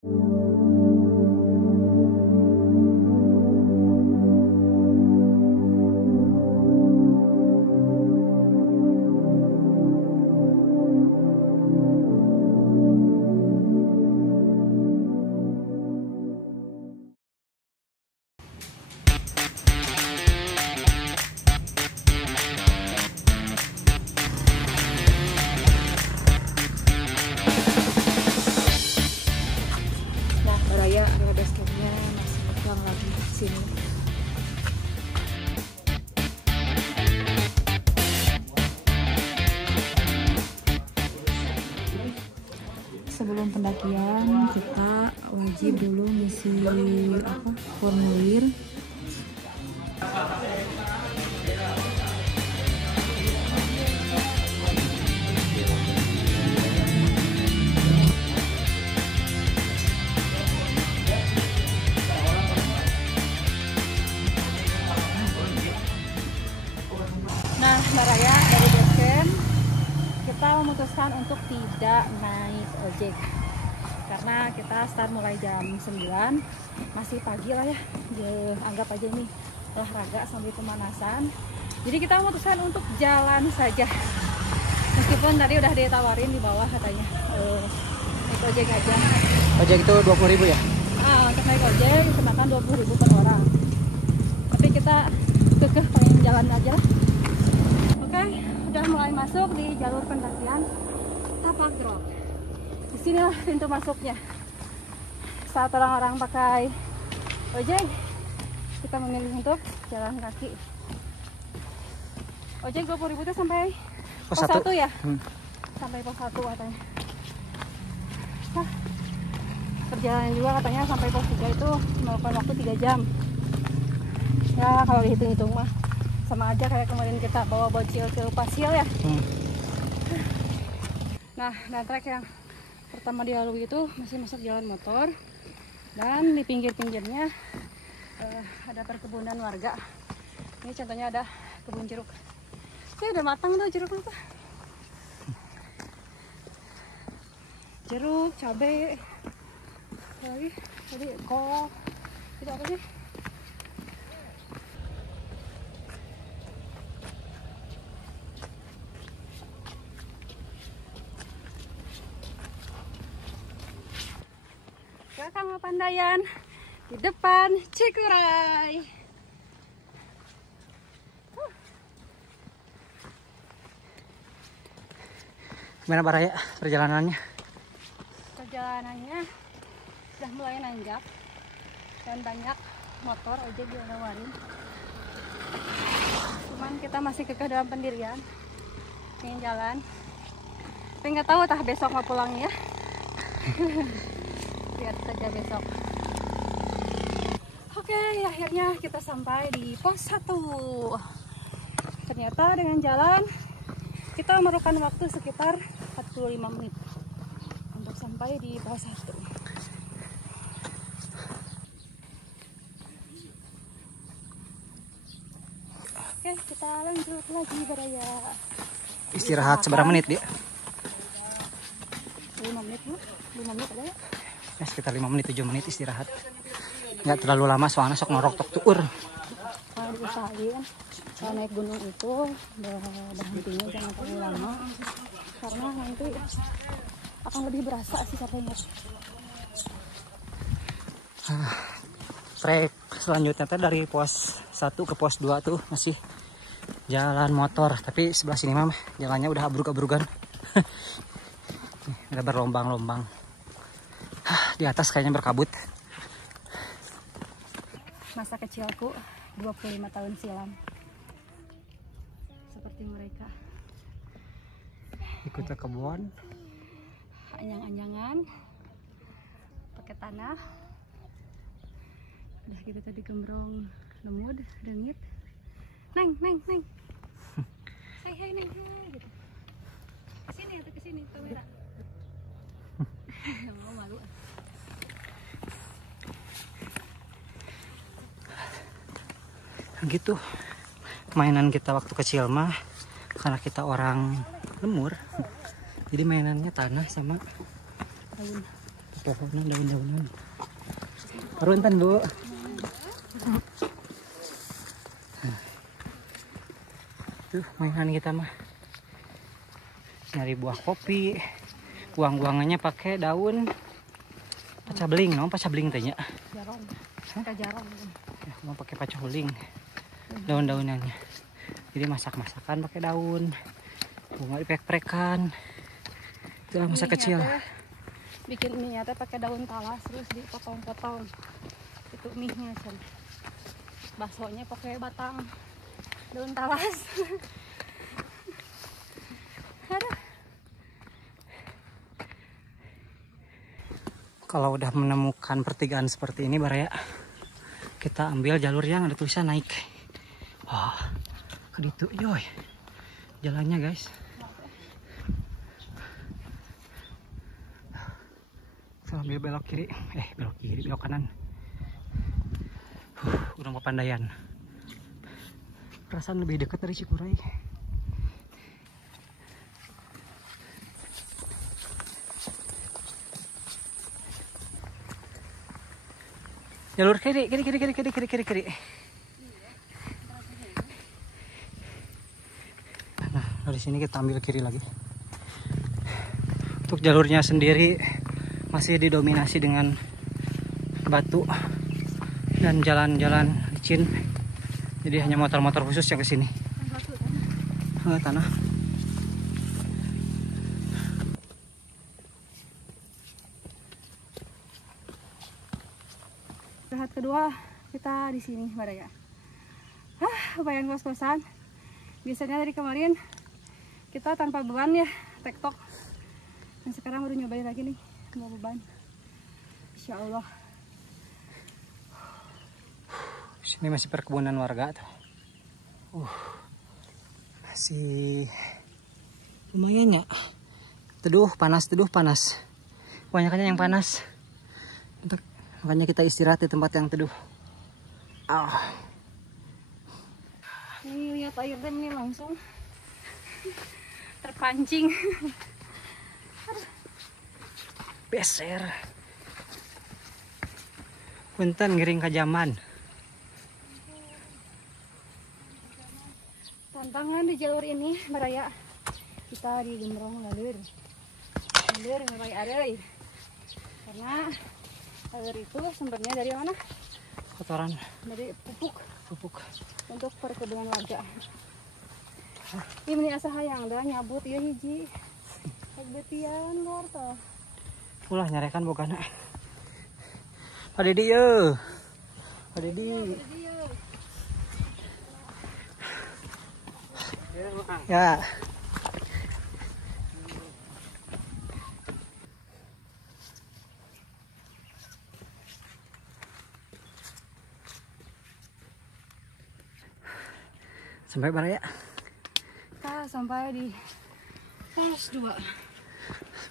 Area base campnya masih kurang lagi di sini. Sebelum pendakian kita wajib dulu ngisi formulir. Raya dari base camp kita memutuskan untuk tidak naik ojek karena kita start mulai jam 9, masih pagi lah ya, anggap aja ini olahraga sambil pemanasan. Jadi kita memutuskan untuk jalan saja, meskipun tadi udah ditawarin di bawah katanya naik ojek aja. Ojek itu 20.000 ya? Untuk naik ojek itu makan 20.000 per orang, tapi kita kekeh pengen jalan aja lah. Oke, udah mulai masuk di jalur pendakian Tapak Drop. Di sinilah pintu masuknya. Saat orang-orang pakai ojek, kita memilih untuk jalan kaki. Ojek 20.000 itu sampai pos 1 ya? Sampai pos 1 katanya. Nah, perjalanan juga katanya sampai pos 3 itu memakan waktu 3 jam. Ya, kalau dihitung-hitung mah sama aja kayak kemarin kita bawa bocil ke Pasil ya. Nah, dan trek yang pertama dilalui itu masih masuk jalan motor, dan di pinggir-pinggirnya ada perkebunan warga. Ini contohnya ada kebun jeruk. Ini udah matang tuh jeruknya tuh. Jeruk, cabai, lagi tadi kol, itu apa sih? Belakang Pandayan, di depan Cikuray. Gimana Pak Raya perjalanannya? Perjalanannya sudah mulai nanjak dan banyak motor ojek juga nawarin. Cuman kita masih kekeh dalam pendirian, ingin jalan. Tapi nggak tahu tah besok mau pulangnya. Lihat saja besok. Oke, akhirnya kita sampai di pos 1. Ternyata dengan jalan kita memerlukan waktu sekitar 45 menit untuk sampai di pos 1. Oke, kita lanjut lagi beraya. Istirahat seberapa menit dia? 5 menit, 5 menit ada ya? Ya, sekitar 5 menit 7 menit istirahat. Nggak terlalu lama soalnya sok norok tok tuur. Kalau diusahain kalau naik gunung itu berhentinya jangan terlalu lama, karena nanti akan lebih berasa sih capeknya. Trek selanjutnya dari pos 1 ke pos 2 tuh masih jalan motor, tapi sebelah sini mah jalannya udah abrug-abrugan. Ada berlombang-lombang. Di atas kayaknya berkabut. Masa kecilku 25 tahun silam. Seperti mereka. Ikut ke kebun. Anyang-anyangan. Pakai tanah. Udah gitu tadi gembrong lemud, dengit. Neng, neng, neng. Hai, hai, neng, hai. Gitu. Kesini atau kesini, kamera. Mau malu. Gitu mainan kita waktu kecil mah, karena kita orang lemur jadi mainannya tanah sama Pohonan, daun-daunan. Runtan Bu. Tuh mainan kita mah. Nyari buah kopi. Buang-buangannya pakai daun paca beling, no? Paca beling tanya. Jarong. Pakai jarong. Ya, mau pakai paca beling. Daun-daunannya. Jadi masak-masakan pakai daun. Bunga dipek-prekan. Itulah masa kecil. Bikin mie teh pakai daun talas terus dipotong-potong. Itu mie-nya kan. Baksonya pakai batang daun talas. Aduh. Kalau udah menemukan pertigaan seperti ini Baraya, kita ambil jalur yang ada tulisan naik. Wah, ke ditu yoy. Jalannya guys. Sambil belok kiri, belok kanan. Udah Papandayan. Perasaan lebih dekat dari Cikuray. Jalur kiri. Nah, dari sini kita ambil kiri lagi. Untuk jalurnya sendiri masih didominasi dengan batu dan jalan-jalan licin. Jadi hanya motor-motor khusus yang kesini. Tanah. Istirahat kedua kita di sini Baraya. Lumayan kos-kosan. Biasanya dari kemarin kita tanpa beban ya, tektok. Dan sekarang baru nyobain lagi nih, mau beban. Insya Allah. Sini masih perkebunan warga tuh. Masih lumayan ya. Teduh panas. Kebanyakannya yang panas. Makanya kita istirahat di tempat yang teduh. Ini lihat air dam ini langsung terpancing. Beser. Punten ngiring ke zaman. Tantangan di jalur ini Baraya. Kita di gembrong ngalir ngerai arai. Karena air itu sumbernya dari mana? Kotoran. Dari pupuk untuk perkebunan warga. Ini asa hayang dah nyabut ieu hiji. Betian luar tah. Ulah nyarekan bogana. Pak Dedi ye. Pak Dedi. Ya. Sampai Baraya. Kita sampai di pos 2.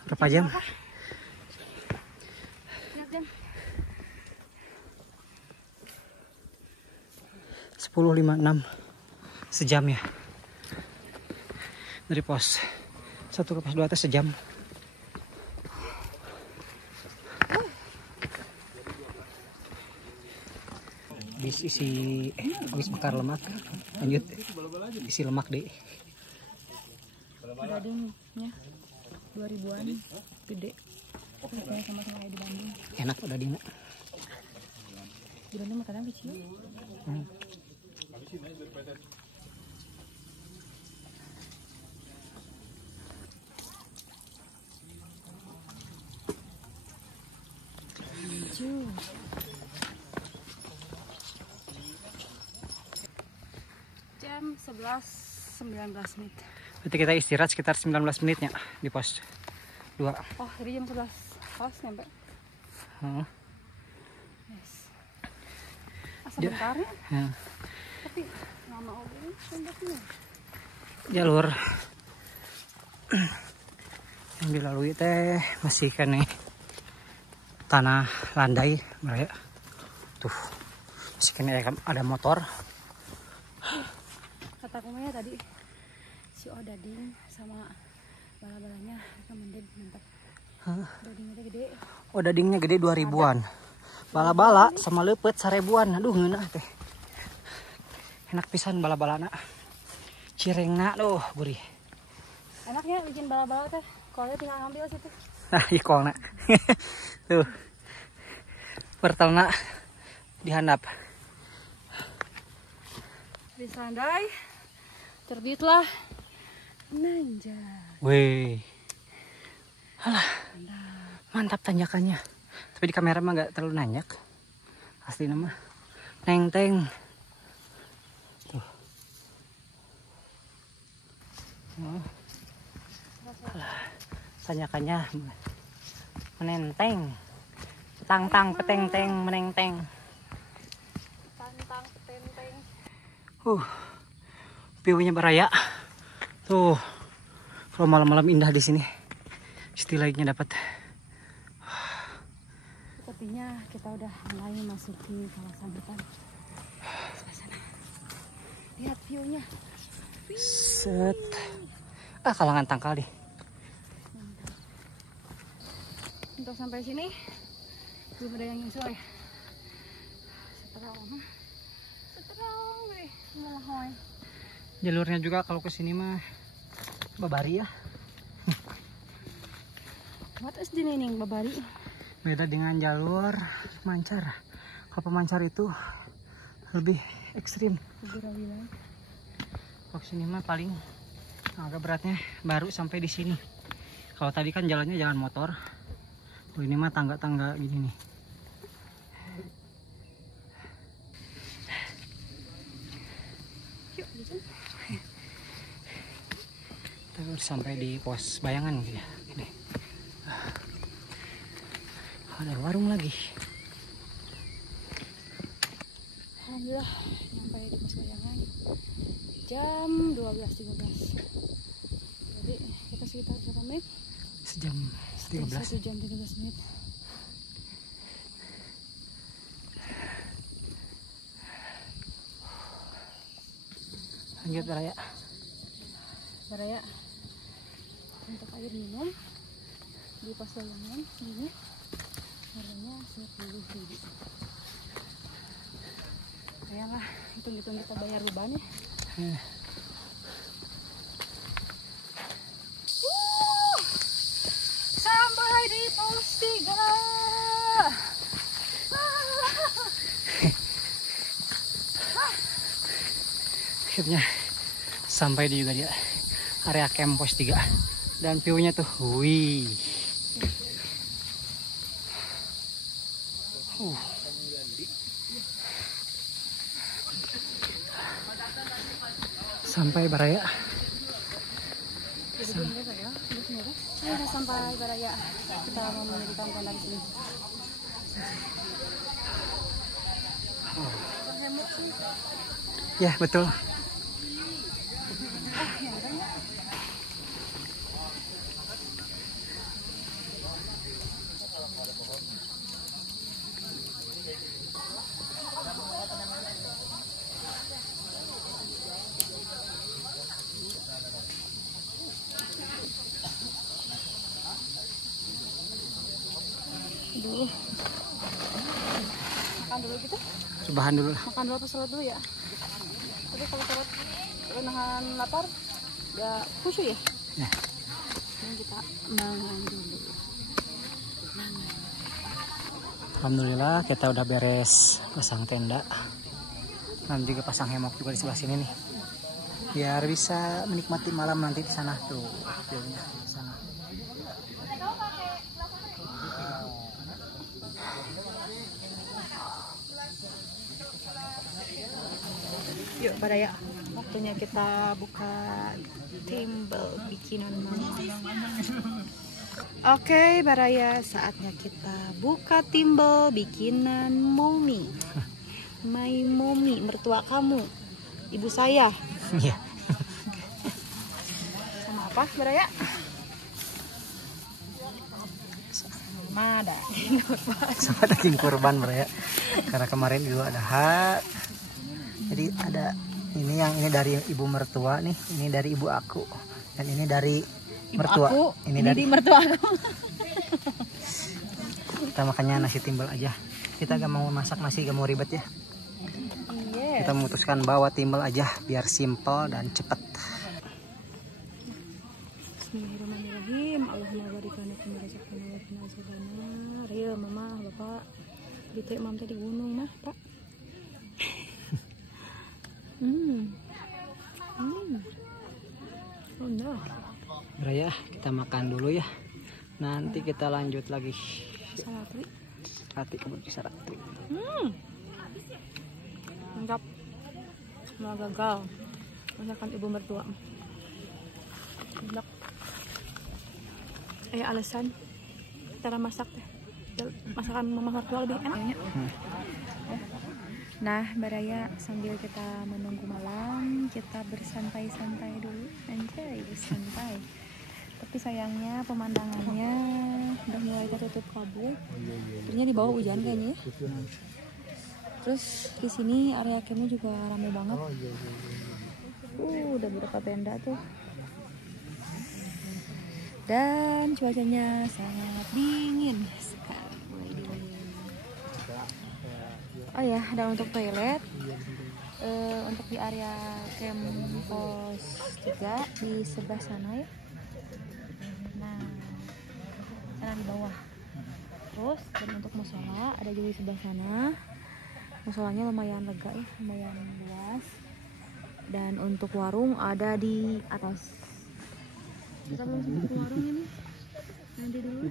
Berapa jam? Lihat jam. 10.56 sejam ya. Dari pos 1 ke pos 2 itu sejam. Bis bakar lemak. Lanjut isi lemak deh. Dagingnya 2000-an gede. Rasanya sama-sama kayak di Bandung. Enak udah dina. Di Bandung makanan kecil. Jam 11.19 menit. Berarti kita istirahat sekitar 19 menitnya di pos 2. Oh, jadi jam 11 pas nyampe. Yes. Sebentar ya. Tapi nggak mau ini. Jalur yang dilalui teh masih kan nih tanah landai Baraya. Tuh masih kena ada motor. Kata kumanya tadi si Odading sama bala-balanya mereka mantap. Dadingnya gede. Oh dadingnya gede 2000-an. Bala-bala sama lepet 1000-an. Aduh ngeunah teh. Enak pisan bala-balana. Cirengna tuh gurih. Enaknya bikin bala-bala teh. Kolnya tinggal ngambil situ. Nah, iya kolna. Tuh. Pertelna dihandap. Di Sandai terbitlah nanjak. Wih. Alah. Mantap tanjakannya. Tapi di kamera mah gak terlalu nanjak. Asli nama. Neng-teng. Tuh. Oh. Alah. Tanjakannya menenteng. Tang-tang peteng-teng menenteng. Tantang tenteng. View-nya Baraya. Tuh. Kalau malam-malam indah di sini. Istilahnya dapat. Sepertinya kita udah mulai masuki kawasan hutan. Suasana. Lihat view-nya. Set. Kalangan tangkal deh. Untuk sampai sini belum ada yang nyusul ya. Seterong deh, melahoy. Jalurnya juga kalau ke sini mah babari ya. What is the meaning babari? Beda dengan jalur mancar. Kalau pemancar itu lebih ekstrim. Kalau sini mah paling agak beratnya baru sampai di sini. Kalau tadi kan jalannya jalan motor. Oh, ini mah tangga-tangga gini nih. Terus sampai di pos bayangan gitu ya. Ini. Ada warung lagi. Alhamdulillah sampai di pos bayangan jam 12.13. Jadi kita sekitar berapa menit? Sejam 13. 1 jam 13 menit. Lanjut Baraya. Baraya untuk air minum di pos bayangan ini harganya 10.000. Ayolah, hitung-hitung kita bayar beban ya. Sampai di pos 3. Akhirnya sampai di juga dia area camp pos 3 dan view-nya tuh wih. Sampai Baraya. Sudah sampai Baraya. Kita mau mendirikan tenda di sini. Ya betul. Dulu. Makan dulu gitu. Cobahan dulu lah. Makan dulu apa sholat dulu ya? Tapi kalau sholat nahan lapar ya khusyuk ya? Ya. Dan kita makan dulu. Alhamdulillah kita udah beres pasang tenda. Nanti juga pasang hemok juga di sebelah sini nih. Biar bisa menikmati malam nanti di sana tuh. View-nya di sana. Yuk Baraya, waktunya kita buka timbel bikinan mama. Oke Baraya, saatnya kita buka timbel bikinan Momi. My Momi, mertua kamu, ibu saya. Iya. Sama apa Baraya? Sama daging kurban. Sama daging kurban Baraya. Karena kemarin juga ada hat. Jadi ada ini dari ibu mertua nih, ini dari ibu aku, dan ini dari mertua. Aku, ini dari mertua aku. Kita makannya nasi timbel aja. Kita gak mau masak nasi, gak mau ribet ya. Yes. Kita memutuskan bawa timbel aja biar simple dan cepat. Bismillahirrahmanirrahim. Allahumma barik lana fi rizqina wa qina azabannar. Real mama, bapak. Gitu mam tadi gunung mah, Pak. Oh no. Raya, kita makan dulu ya. Nanti kita lanjut lagi. Salatri. Hati kebun bisa ratu. Mantap. Mau gagal. Masakan ibu mertua. Enak. Alasan cara masak teh. Masakan mama mertua lebih enak. Nah, Baraya, sambil kita menunggu malam, kita bersantai-santai dulu. Anjay, bersantai. Tapi sayangnya pemandangannya udah mulai tertutup kabut. Ternyata di bawah hujan kayaknya ya. Terus di sini area campnya juga ramai banget. Udah beberapa tenda tuh. Dan cuacanya sangat dingin sekali, mulai dingin. Oh ya, dan untuk toilet, untuk di area camp pos 3 di sebelah sana ya. Nah, sana di bawah. Terus dan untuk musola ada juga di sebelah sana. Musolanya lumayan lega ya, lumayan luas. Dan untuk warung ada di atas. Kita belum sempat ke warung ini. Nanti dulu.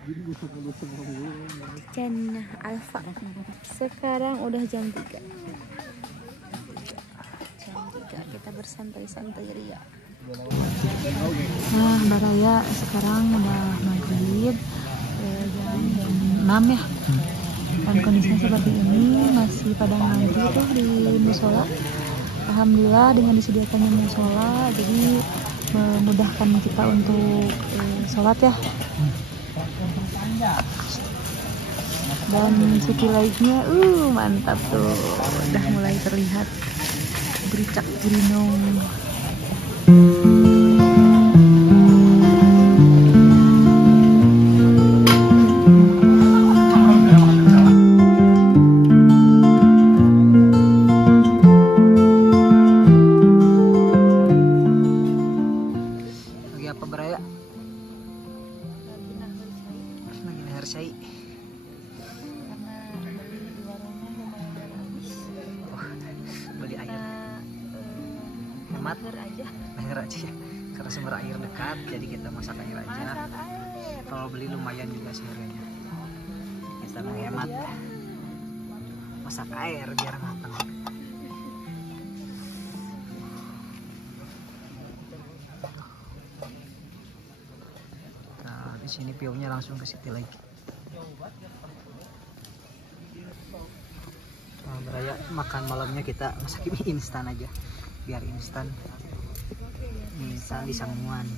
Jannah Alfa. Sekarang udah jam 3. Jam 3 kita bersantai-santai ria. Nah, Baraya sekarang udah maghrib, jam 6 ya. Dan kondisinya seperti ini, masih pada ngantri tuh di musola. Alhamdulillah dengan disediakannya musola, jadi memudahkan kita untuk sholat ya. Dan city light-nya mantap tuh, udah mulai terlihat bericak gerinong. Lagi apa Baraya? Lagi nahar syai. Karena beli di warungnya lumayan habis. Beli air. Hemat aja. Air aja ya. Karena sumber air dekat, jadi kita masak air aja. Masak air. Kalau beli lumayan juga sih harganya. Kita menghemat. Masak air biar matang. Nah, di sini view-nya langsung ke city lagi. Nah, Baraya makan malamnya kita masak mie instan aja, biar instan. Mie instan di sangguan.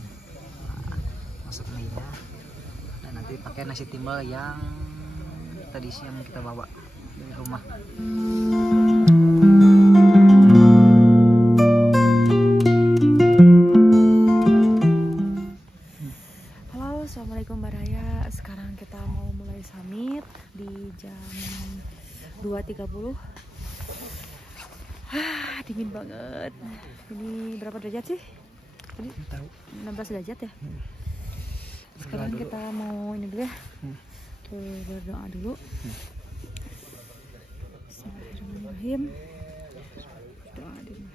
Nah, masuk mie-nya. Dan nanti pakai nasi timbal yang tadi siang kita bawa dari rumah. Halo, assalamualaikum Baraya. Sekarang kita mau mulai summit di jam 2.30. Dingin banget. Ini berapa derajat sih? Tadi 16 derajat ya. Sekarang kita mau ini dulu ya. Berdoa dulu. Bismillahirrahmanirrahim. Doa dulu.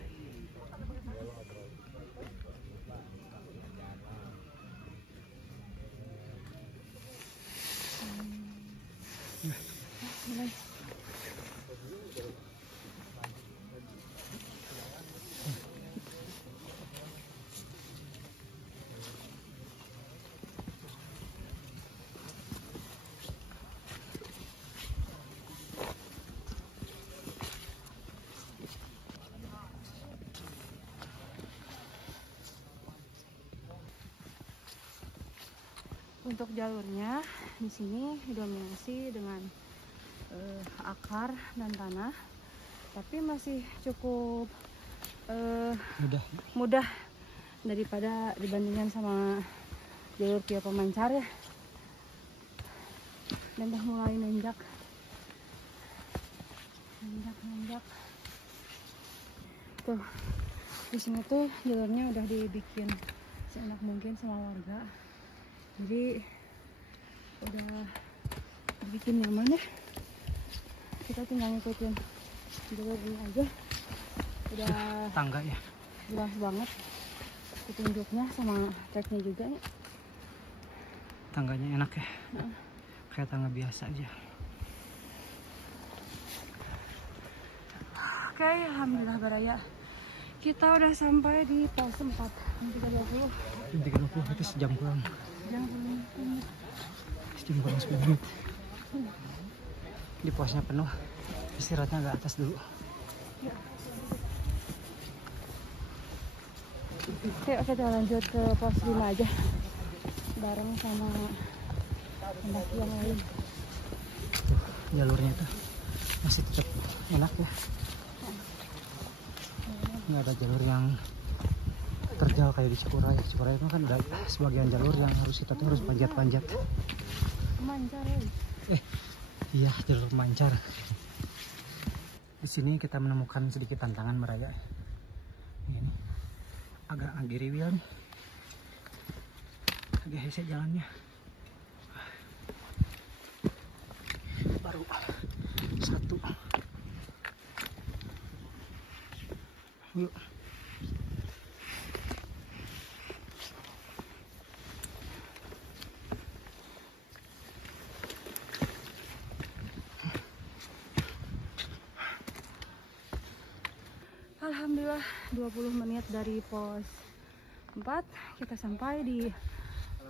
Mulai. Untuk jalurnya di sini didominasi dengan akar dan tanah, tapi masih cukup mudah daripada dibandingkan sama jalur via pemancar ya. dan udah mulai nanjak. Tuh di sini tuh jalurnya udah dibikin seenak mungkin sama warga, jadi udah dibikin nyaman ya. Kita tinggal ngikutin jalur ini aja, udah tangga ya, jelas banget petunjuknya sama treknya juga nih. Tangganya enak ya, kayak tangga biasa aja. Oke, alhamdulillah Baraya, kita udah sampai di pos 4 jam 3.20. Jam 3.20 itu sejam kurang. Sejam kurang 10 menit. Di posnya penuh, istirahatnya agak atas dulu. Ya. Yuk kita lanjut ke pos 5 aja, bareng sama pendaki yang lain. Tuh, jalurnya tuh masih tetap enak ya. Nggak ada jalur yang terjal kayak di Cikuray. Cikuray itu kan ada sebagian jalur yang harus kita tuh harus panjat-panjat. Mancar. Iya, jalur mancar. Di sini kita menemukan sedikit tantangan Baraya. Ini agak agiriwil nih. Agak hese jalannya. Baru satu. Yuk. Alhamdulillah 20 menit dari pos 4 kita sampai di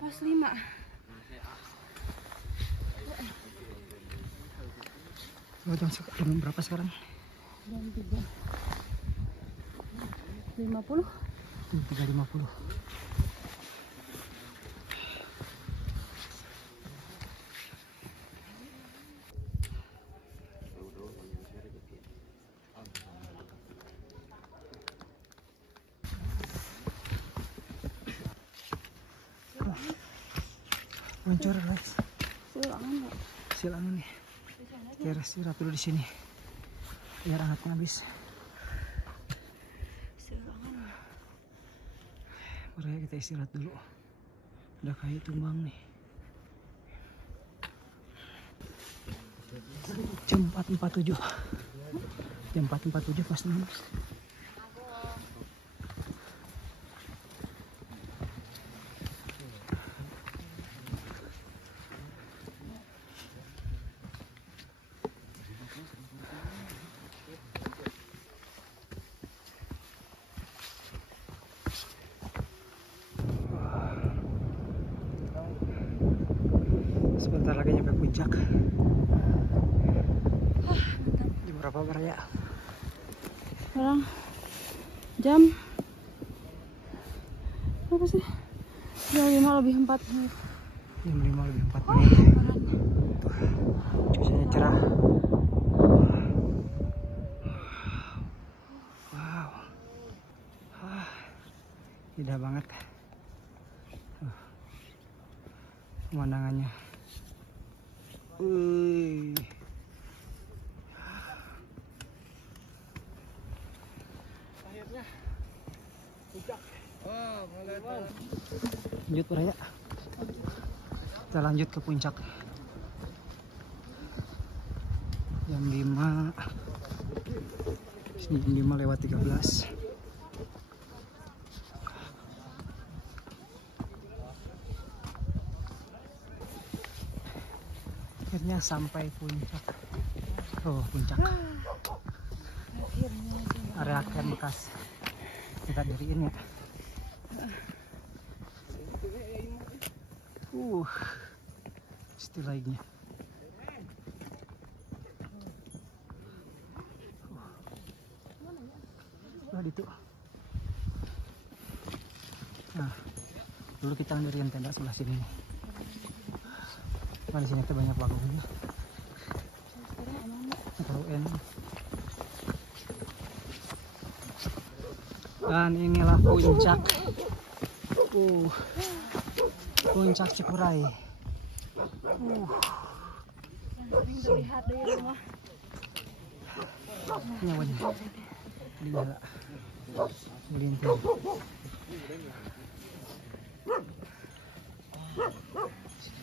pos 5. Jam berapa sekarang? Jam 3.50. 3.50. Muncul guys. Silangan nih. Kita istirahat dulu di sini. Biar anaknya habis. Baraya kita istirahat dulu. Udah kayak tumbang nih. Jam 4.47. Jam 4.47 pas nih. Sebentar lagi nyampe puncak. Jam berapa Baraya? Sekarang jam berapa sih? Jam 5 lebih 4 menit. Jam 5 lebih 4 menit. Cuacanya cerah. Wow. Indah banget. Pemandangannya. Akhirnya puncak. Lanjut Baraya. Kita lanjut ke puncak. Jam 5. Sini jam 5 lewat 13. Akhirnya sampai puncak. Oh, puncak. Area camp bekas kita diriin ya. Istilahnya. Itu. Nah, dulu kita ngiriin tenda sebelah sini nih. Nah, di sini tuh banyak bagongnya. Terlalu enak. Dan inilah puncak. Puncak Cikuray. Sering terlihat di rumah. Nyawanya. Di bala. Melintir.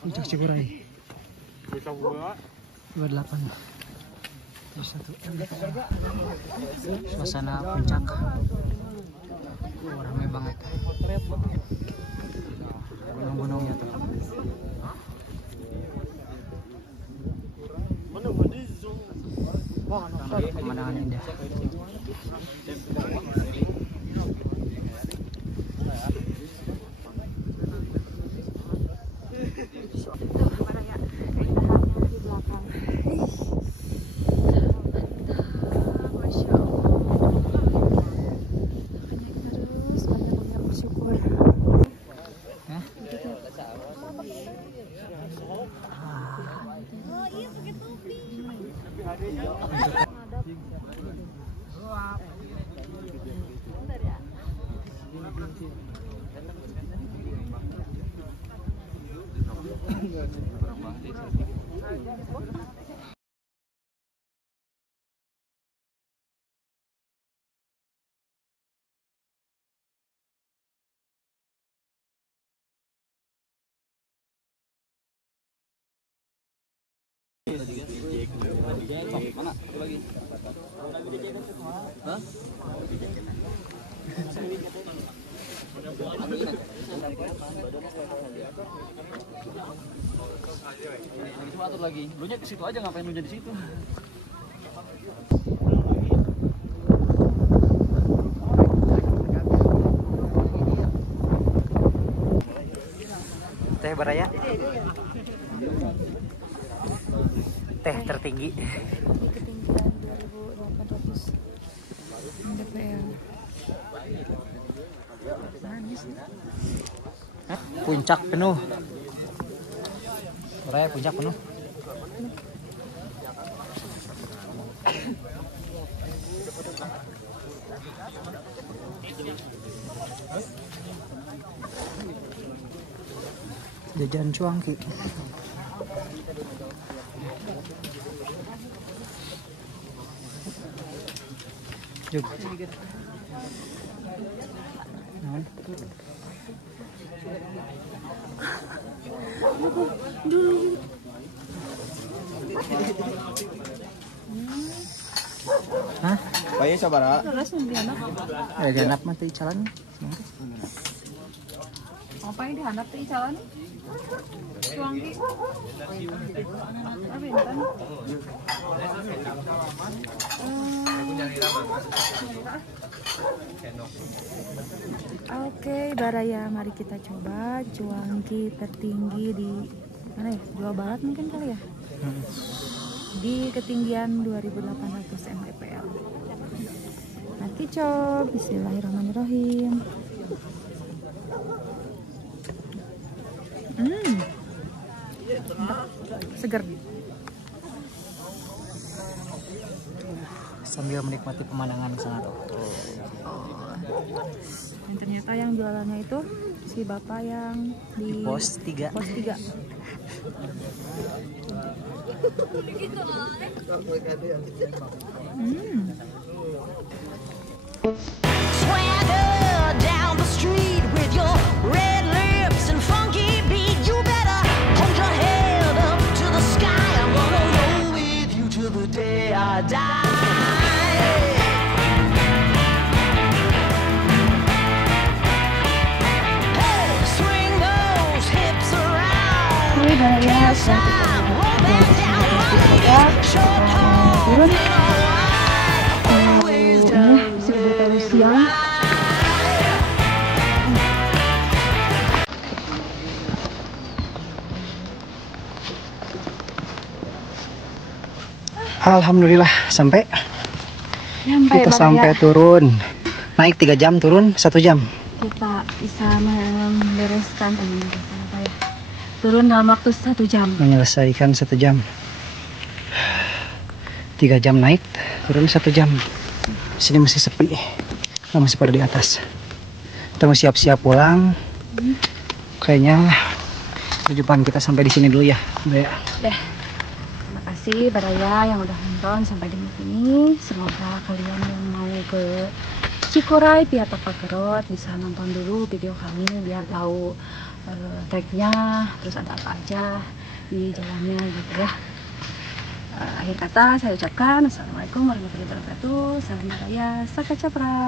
Puncak Cikuray. 28. Terus satu. Suasana puncak. Ramai banget. Gunung-gunungnya tuh. Pemandangan indah. Atur lagi, lu nya ke situ aja, ngapain lu nya di situ? Teh Baraya. Teh tertinggi. Di ketinggian 2800 mdpl. Manis. Puncak penuh. Baraya puncak penuh. Jajan cuangki. Juk. Hah? Bayi sabara. Ada ganap mati jalan. Apa yang dihandap di jalan? Cuangki. Apa intan? Oke, Baraya, mari kita coba cuangki tertinggi di mana ya? Jawa Barat mungkin kali ya? Di ketinggian 2800 mdpl. Mari coba, bismillahirrahmanirrahim. Seger. Sambil menikmati pemandangan sangat. Dan ternyata yang jualannya itu si bapak yang di Pos 3. Pos 3. Swagger down the street with your red lips and funky beat. You better hold your head up to the sky. I'm gonna roll with you till the day I die. Hey, swing those hips around. Oke, Baraya, Roll back down my short turun. always down. Siang. Alhamdulillah sampai. Kita Baraya. sampai turun. Naik 3 jam, turun 1 jam. Kita bisa membereskan apa ya? Turun dalam waktu 1 jam. Menyelesaikan 1 jam. 3 jam naik, turun 1 jam. Sini masih sepi. Kita masih pada di atas. Kita mau siap-siap pulang. Kayaknya perjumpaan kita sampai di sini dulu ya, Mbak. Dah. Terima kasih. kasih Baraya yang udah nonton sampai di sini. Semoga kalian yang mau ke Cikuray via Tapagerot bisa nonton dulu video kami biar tahu treknya, terus ada apa aja di jalannya gitu ya. Akhir kata saya ucapkan Assalamualaikum warahmatullahi wabarakatuh. Salam Baraya, Saka Capra.